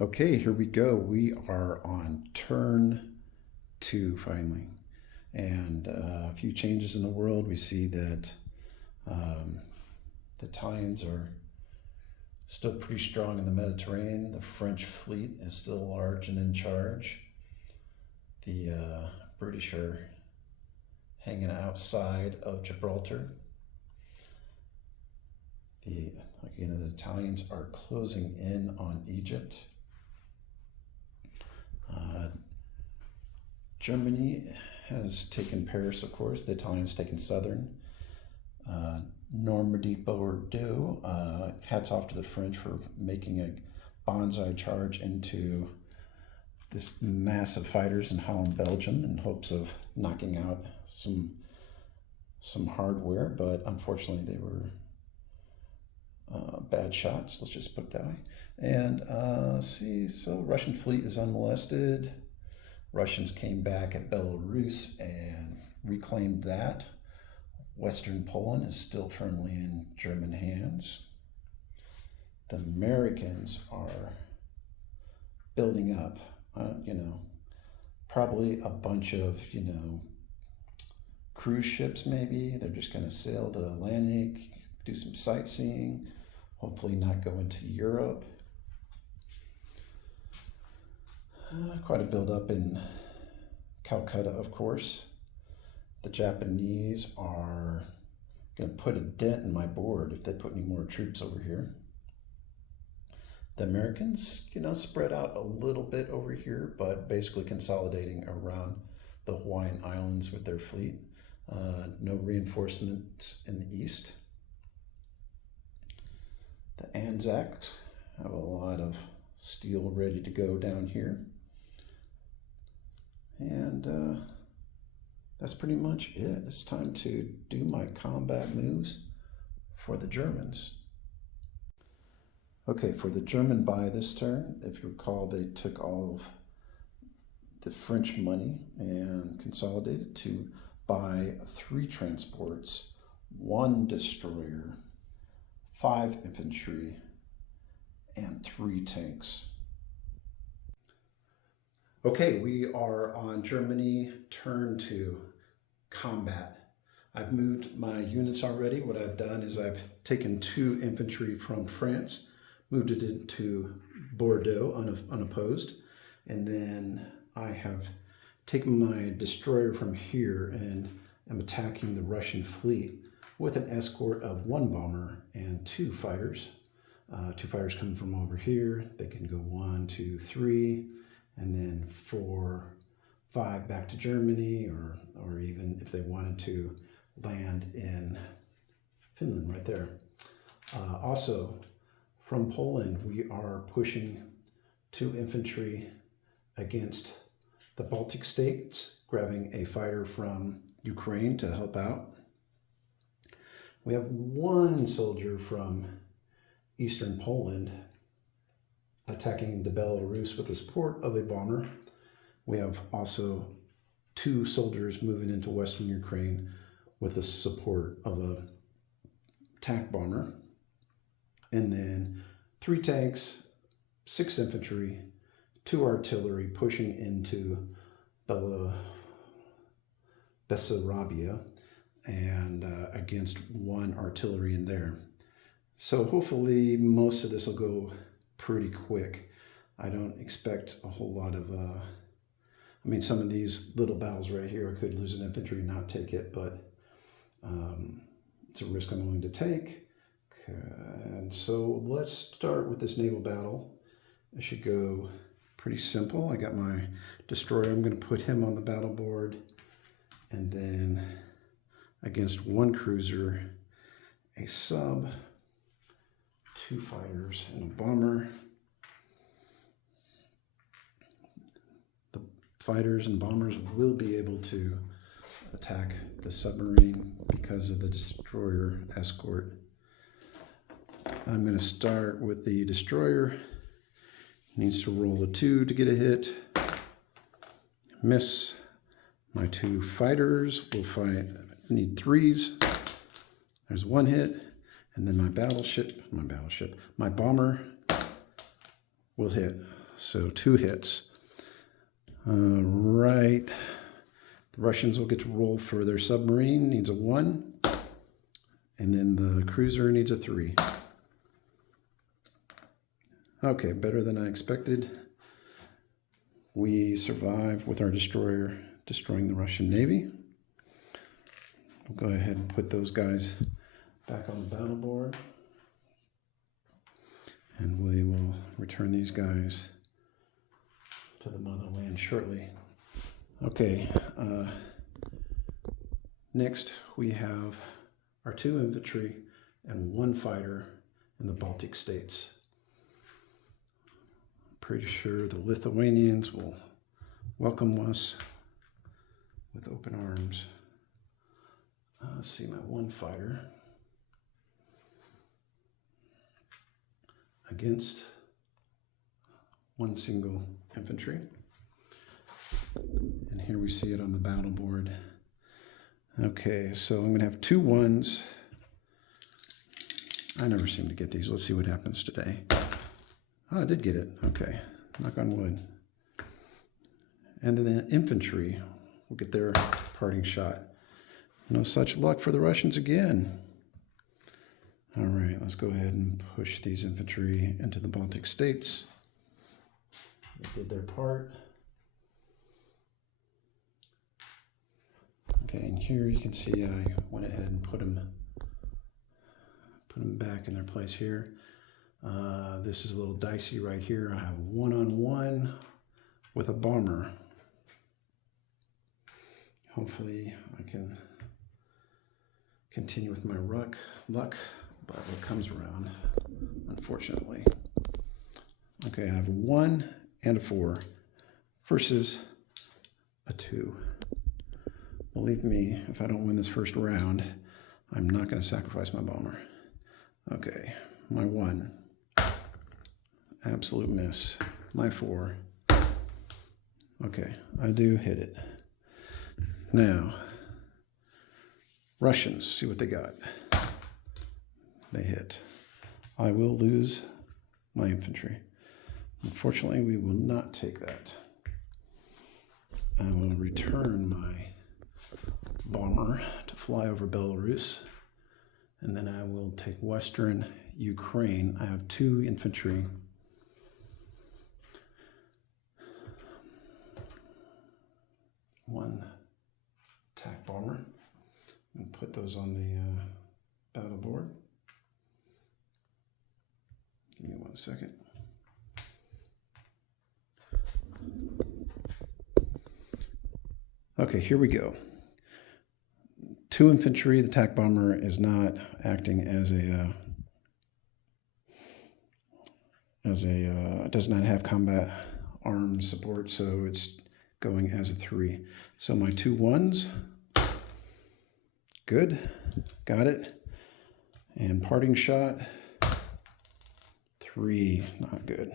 Okay, here we go. We are on turn 2 finally. And a few changes in the world. We see that the Italians are still pretty strong in the Mediterranean. The French fleet is still large and in charge. The British are hanging outside of Gibraltar. The Italians are closing in on Egypt. Germany has taken Paris, of course. The Italians taken southern. Normandy, Bordeaux. Hats off to the French for making a banzai charge into this mass of fighters in Holland, Belgium, in hopes of knocking out some hardware, but unfortunately they were bad shots. Let's just put it that way. And so Russian fleet is unmolested. Russians came back at Belarus and reclaimed that. Western Poland is still firmly in German hands. The Americans are building up, probably a bunch of, cruise ships maybe. They're just going to sail the Atlantic, do some sightseeing, hopefully not go into Europe. Quite a build-up in Calcutta, of course. The Japanese are going to put a dent in my board if they put any more troops over here. The Americans, spread out a little bit over here, but basically consolidating around the Hawaiian Islands with their fleet. No reinforcements in the east. The Anzacs have a lot of steel ready to go down here. And that's pretty much it. It's time to do my combat moves for the Germans. Okay, for the German buy this turn, if you recall, they took all of the French money and consolidated to buy 3 transports, 1 destroyer, 5 infantry, and 3 tanks. Okay, we are on Germany, turn 2, combat. I've moved my units already. What I've done is I've taken 2 infantry from France, moved it into Bordeaux unopposed, and then I have taken my destroyer from here and am attacking the Russian fleet with an escort of 1 bomber and 2 fighters. 2 fighters come from over here. They can go 1, 2, 3, and then 4, 5 back to Germany, or even if they wanted to land in Finland right there. Also, from Poland, we are pushing 2 infantry against the Baltic states, grabbing a fighter from Ukraine to help out. We have 1 soldier from eastern Poland attacking the Belarus with the support of a bomber. We have also 2 soldiers moving into western Ukraine with the support of a tank bomber. And then 3 tanks, 6 infantry, 2 artillery pushing into Bessarabia and against 1 artillery in there. So hopefully most of this will go pretty quick. I don't expect a whole lot of, some of these little battles right here, I could lose an infantry and not take it, but it's a risk I'm willing to take. And so let's start with this naval battle. It should go pretty simple. I got my destroyer. I'm going to put him on the battle board, and then against 1 cruiser, a sub, 2 fighters, and a bomber. The fighters and bombers will be able to attack the submarine because of the destroyer escort. I'm going to start with the destroyer. Needs to roll a 2 to get a hit. Miss. My 2 fighters will need 3s. There's 1 hit. And then my bomber will hit. So 2 hits. Right. The Russians will get to roll for their submarine, needs a 1. And then the cruiser needs a 3. Okay, better than I expected. We survived with our destroyer destroying the Russian Navy. We'll go ahead and put those guys back on the battle board. And we will return these guys to the motherland shortly. Okay, next we have our 2 infantry and 1 fighter in the Baltic states. I'm pretty sure the Lithuanians will welcome us with open arms. Let's see, my 1 fighter against 1 single infantry. And here we see it on the battle board. Okay, so I'm going to have 2 1s. I never seem to get these. Let's see what happens today. Oh, I did get it. Okay, knock on wood. And then the infantry will get their parting shot. No such luck for the Russians again. All right, let's go ahead and push these infantry into the Baltic states. They did their part. Okay, and here you can see I went ahead and put them back in their place here. This is a little dicey right here. I have 1-on-1 with a bomber. Hopefully I can continue with my luck, but what comes around, unfortunately. Okay, I have a 1 and a 4 versus a 2. Believe me, if I don't win this first round, I'm not going to sacrifice my bomber. Okay, my 1. Absolute miss. My 4. Okay, I do hit it. Now, Russians, see what they got. They hit. I will lose my infantry. Unfortunately, we will not take that. I will return my bomber to fly over Belarus, and then I will take Western Ukraine. I have 2 infantry. One attack bomber, and put those on the battle board. Give me 1 second. Okay, here we go. 2 infantry. The attack bomber is not acting as a does not have combat arms support, so it's going as a 3. So my 2 1s, good, got it. And parting shot, 3, not good.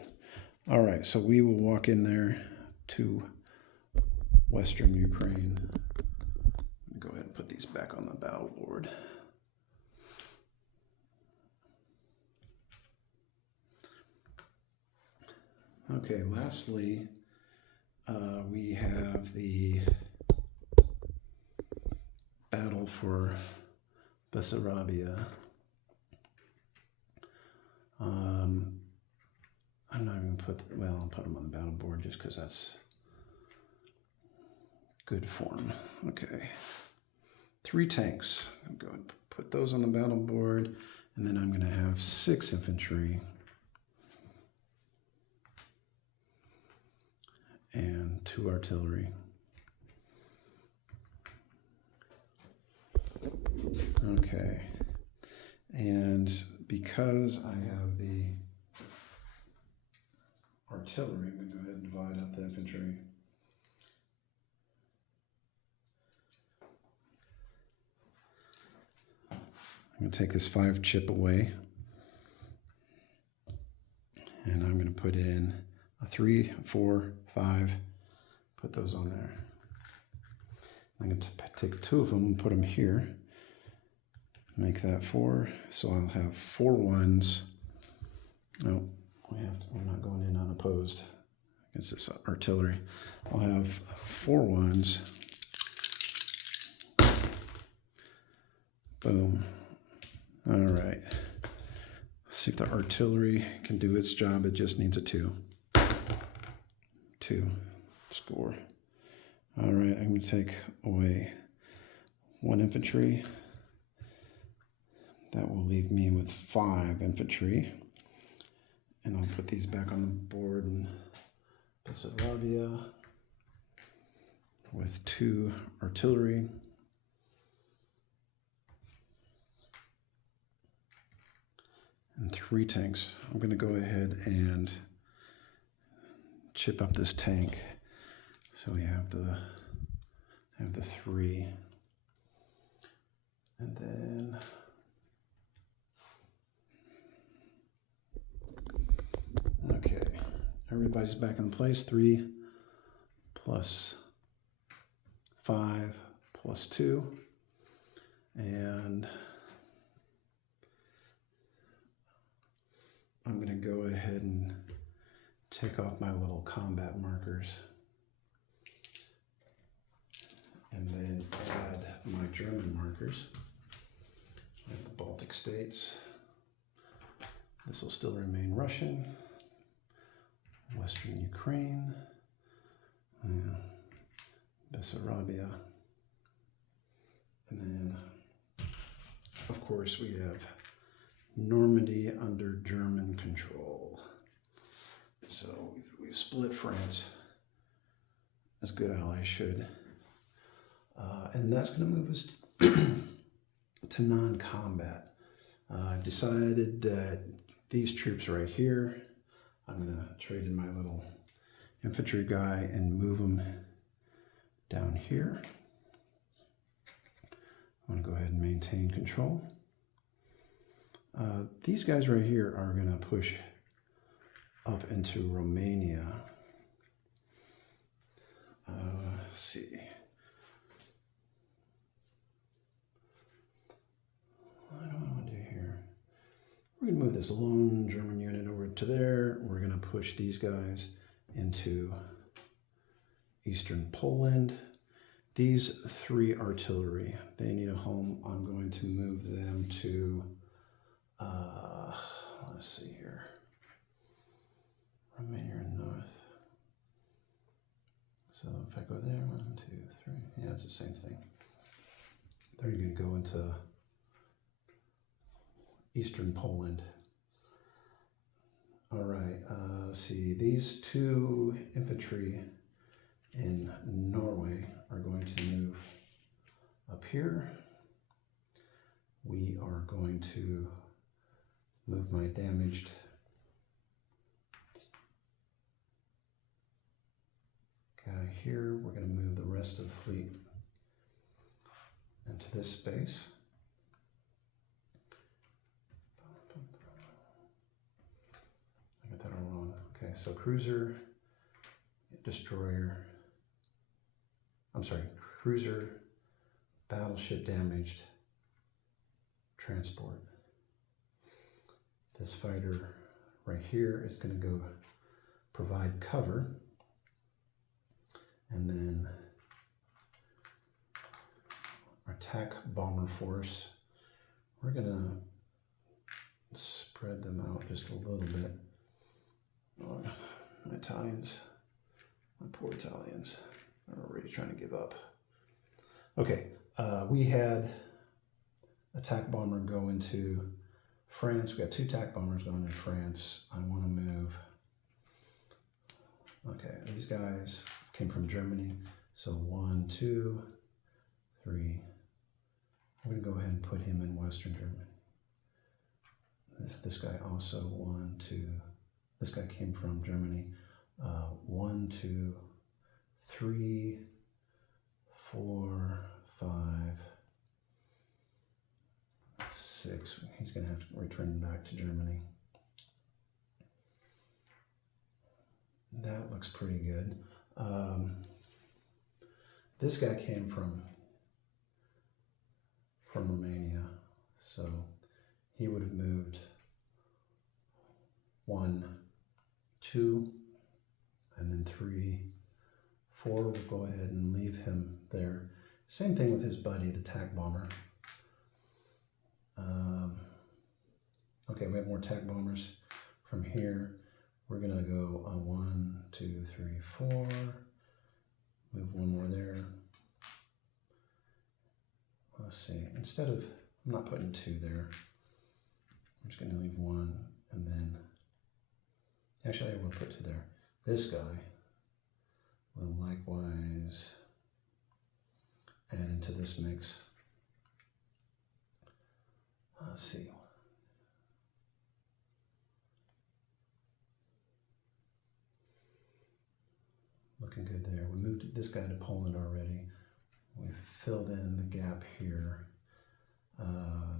All right, so we will walk in there to Western Ukraine. Go ahead and put these back on the battle board. Okay, lastly, we have the battle for Bessarabia. I'm not even I'll put them on the battle board just because that's good form. Okay. 3 tanks. I'm going to put those on the battle board, and then I'm going to have 6 infantry and 2 artillery. Okay. And because I have the artillery, I'm going to go ahead and divide up the infantry. I'm going to take this 5 chip away, and I'm going to put in a 3, 4, 5, put those on there. I'm going to take 2 of them and put them here, make that 4, so I'll have 4 1s. No, we're not going in unopposed. against this artillery. I'll have 4 ones. Boom. All right. See if the artillery can do its job. It just needs a 2. 2. Score. All right, I'm going to take away 1 infantry. That will leave me with 5 infantry. And I'll put these back on the board in Bessarabia with 2 artillery. And 3 tanks. I'm going to go ahead and chip up this tank. So we have the 3. And then okay, everybody's back in place. 3 plus 5 plus 2. And I'm going to go ahead and take off my little combat markers and then add my German markers. I have the Baltic states. This will still remain Russian. Western Ukraine. Bessarabia. And then, of course, we have Normandy under German control. So we've split France, as good allies should. And that's going to move us to non-combat. I've decided that these troops right here, I'm going to trade in my little infantry guy and move them down here. I'm going to go ahead and maintain control. These guys right here are going to push up into Romania. Let's see. What do I want to do here? We're going to move this lone German unit over to there. We're going to push these guys into eastern Poland. These 3 artillery, they need a home. I'm going to move them to, let's see here. Romania north. So if I go there, 1, 2, 3, yeah, it's the same thing. They're going to go into eastern Poland. All right, see, these 2 infantry in Norway are going to move up here. We are going to move my damaged guy here. We're going to move the rest of the fleet into this space. I got that all wrong. Okay, so cruiser, destroyer, I'm sorry, cruiser, battleship damaged, transport. This fighter right here is going to go provide cover. And then our attack bomber force, we're going to spread them out just a little bit. Oh, my Italians, my poor Italians are already trying to give up. Okay, we had attack bomber go into France. We got 2 attack bombers going into France. I want to move. Okay, these guys came from Germany. So 1, 2, 3. I'm going to go ahead and put him in Western Germany. This guy also 1, 2. This guy came from Germany. 1, 2, 3, 4, 5, 6. He's going to have to return back to Germany. That looks pretty good. This guy came from Romania, so he would have moved 1, 2, and then 3, 4. We'll go ahead and leave him there. Same thing with his buddy, the tack bomber. Okay, we have more tack bombers. From here, we're gonna go on 1, 2, 3, 4. Move one more there. Let's see, instead of, I'm not putting 2 there. I'm just gonna leave 1 and then, actually I will put 2 there. This guy will likewise add into this mix. Let's see. Looking good there. We moved this guy to Poland already. We've filled in the gap here.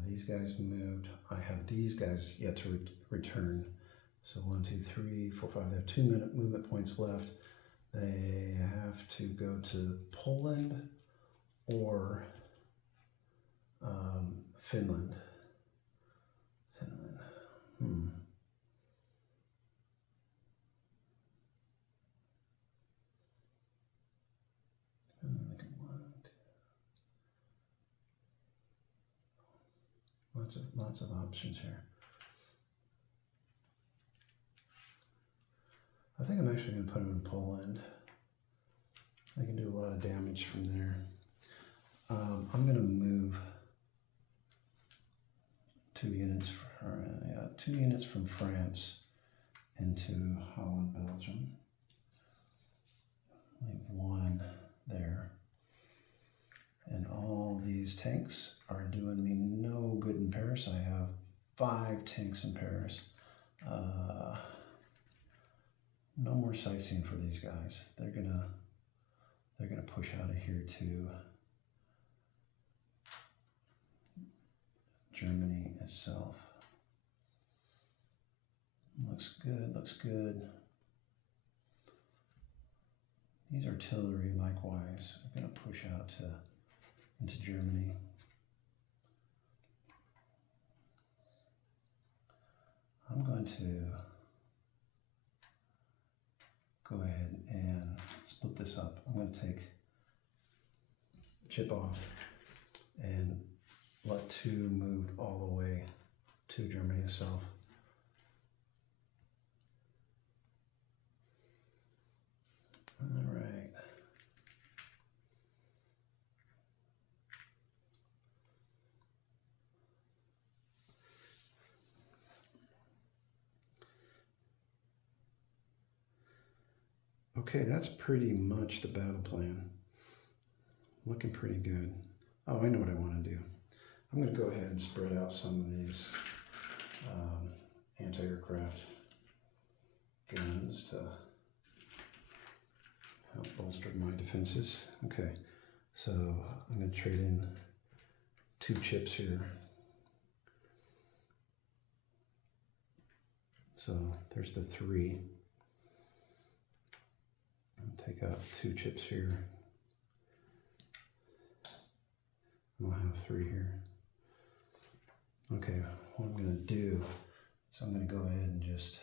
These guys moved. I have these guys yet to return. So 1, 2, 3, 4, 5. They have 2 minute movement points left. They have to go to Poland or Finland. Lots of options here. I think I'm actually going to put them in Poland. I can do a lot of damage from there. I'm going to move 2 units from France into Holland, Belgium. Leave 1 there. And all these tanks are doing me no good in Paris. I have 5 tanks in Paris. No more sightseeing for these guys. They're gonna push out of here to Germany itself. Looks good, looks good. These artillery likewise are gonna push out into Germany. I'm going to go ahead and split this up. I'm going to take chip off and let 2 move all the way to Germany itself. All right. Okay, that's pretty much the battle plan. Looking pretty good. Oh, I know what I want to do. I'm going to go ahead and spread out some of these anti-aircraft guns to help bolster my defenses. Okay, so I'm going to trade in 2 chips here. So there's the 3. Take out 2 chips here. I'll have 3 here. Okay, what I'm going to do is I'm going to go ahead and just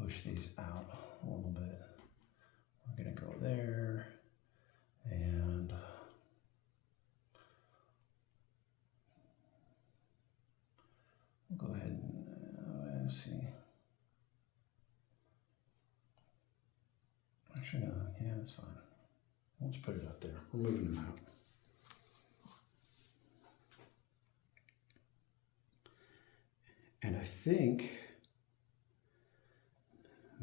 push these out a little bit. We're going to go there and we'll go ahead and let's see. Actually, no, yeah, that's fine. Let's put it up there. We're moving them out. And I think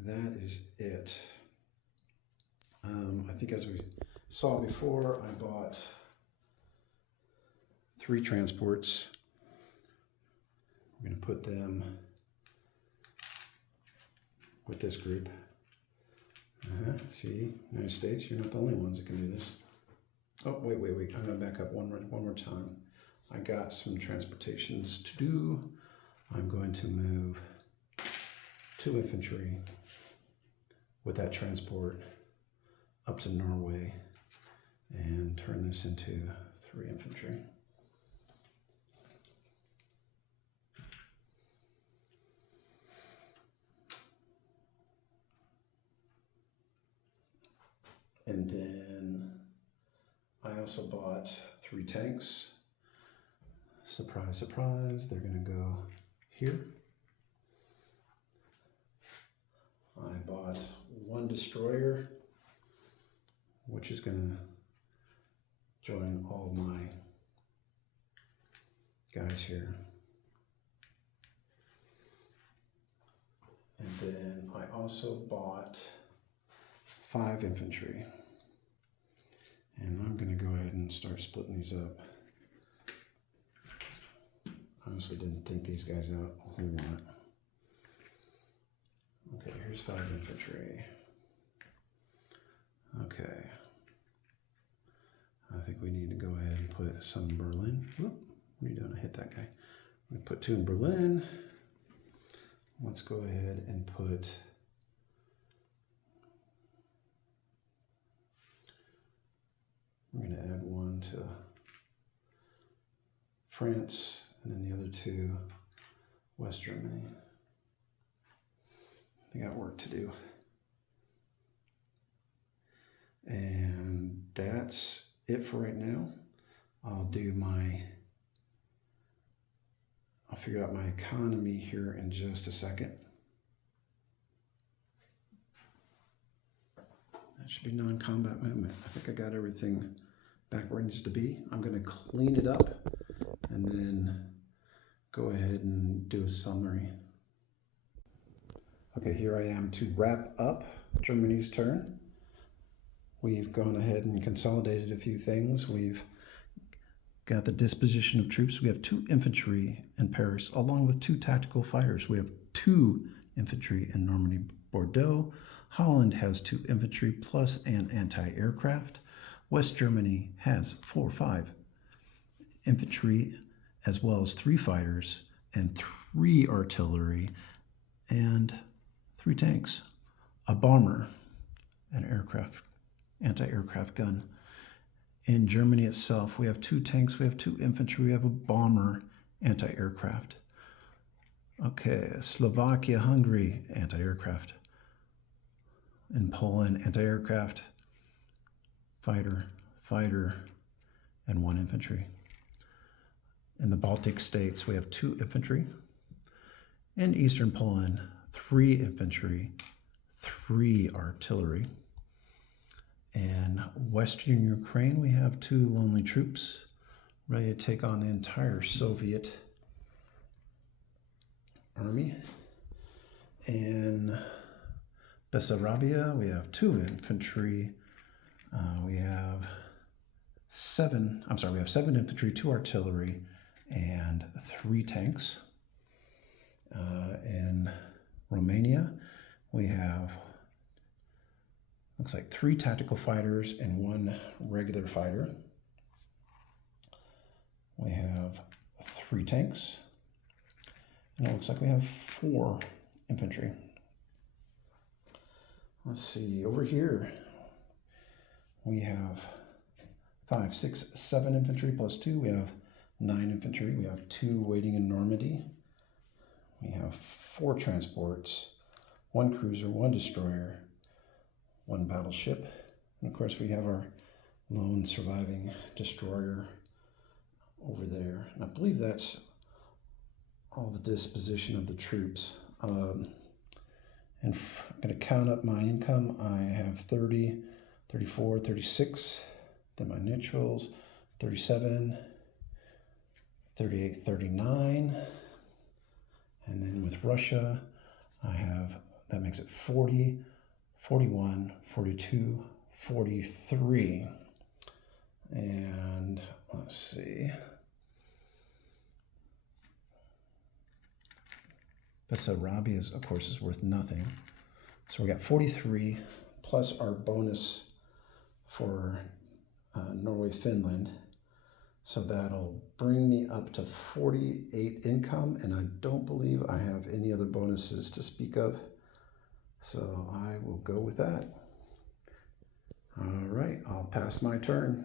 that is it. I think as we saw before, I bought 3 transports. I'm going to put them with this group. See, United States, you're not the only ones that can do this. Oh, wait. I'm going to back up one more time. I got some transportations to do. I'm going to move 2 infantry with that transport up to Norway and turn this into 3 infantry. also bought 3 tanks. Surprise, surprise, they're gonna go here. I bought 1 destroyer, which is gonna join all my guys here. And then I also bought 5 infantry. And I'm gonna go ahead and start splitting these up. Honestly didn't think these guys out a whole lot. Okay, here's 5 infantry. Okay. I think we need to go ahead and put some in Berlin. Whoop, what are you doing? I hit that guy. I'm gonna put 2 in Berlin. Let's go ahead and put I'm going to add 1 to France, and then the other 2 West Germany. They got work to do. And that's it for right now. I'll figure out my economy here in just a second. That should be non-combat movement. I think I got everything back where it needs to be. I'm going to clean it up and then go ahead and do a summary. Okay, here I am to wrap up Germany's turn. We've gone ahead and consolidated a few things. We've got the disposition of troops. We have 2 infantry in Paris, along with 2 tactical fighters. We have 2 infantry in Normandy, Bordeaux. Holland has 2 infantry plus an anti-aircraft. West Germany has 4 or 5 infantry, as well as 3 fighters and 3 artillery and 3 tanks, a bomber, an aircraft, anti-aircraft gun. In Germany itself, we have 2 tanks, we have 2 infantry, we have a bomber, anti-aircraft. Okay, Slovakia, Hungary, anti-aircraft. In Poland, anti-aircraft, fighter, and 1 infantry. In the Baltic states, we have 2 infantry. In Eastern Poland, 3 infantry, 3 artillery. In Western Ukraine, we have 2 lonely troops ready to take on the entire Soviet army. In Bessarabia, we have 2 infantry. We have 7 infantry, 2 artillery, and 3 tanks. In Romania, we have looks like 3 tactical fighters and 1 regular fighter. We have 3 tanks. And it looks like we have 4 infantry. Let's see, over here we have 5, 6, 7 infantry plus 2. We have 9 infantry. We have 2 waiting in Normandy. We have 4 transports, 1 cruiser, 1 destroyer, 1 battleship, and of course we have our lone surviving destroyer over there. And I believe that's all the disposition of the troops. And I'm going to count up my income. I have 30, 34, 36, then my neutrals, 37, 38, 39, and then with Russia, I have, that makes it 40, 41, 42, 43. And let's see. Bessarabia is, of course, is worth nothing. So we got 43 plus our bonus for Norway, Finland. So that'll bring me up to 48 income, and I don't believe I have any other bonuses to speak of. So I will go with that. All right, I'll pass my turn.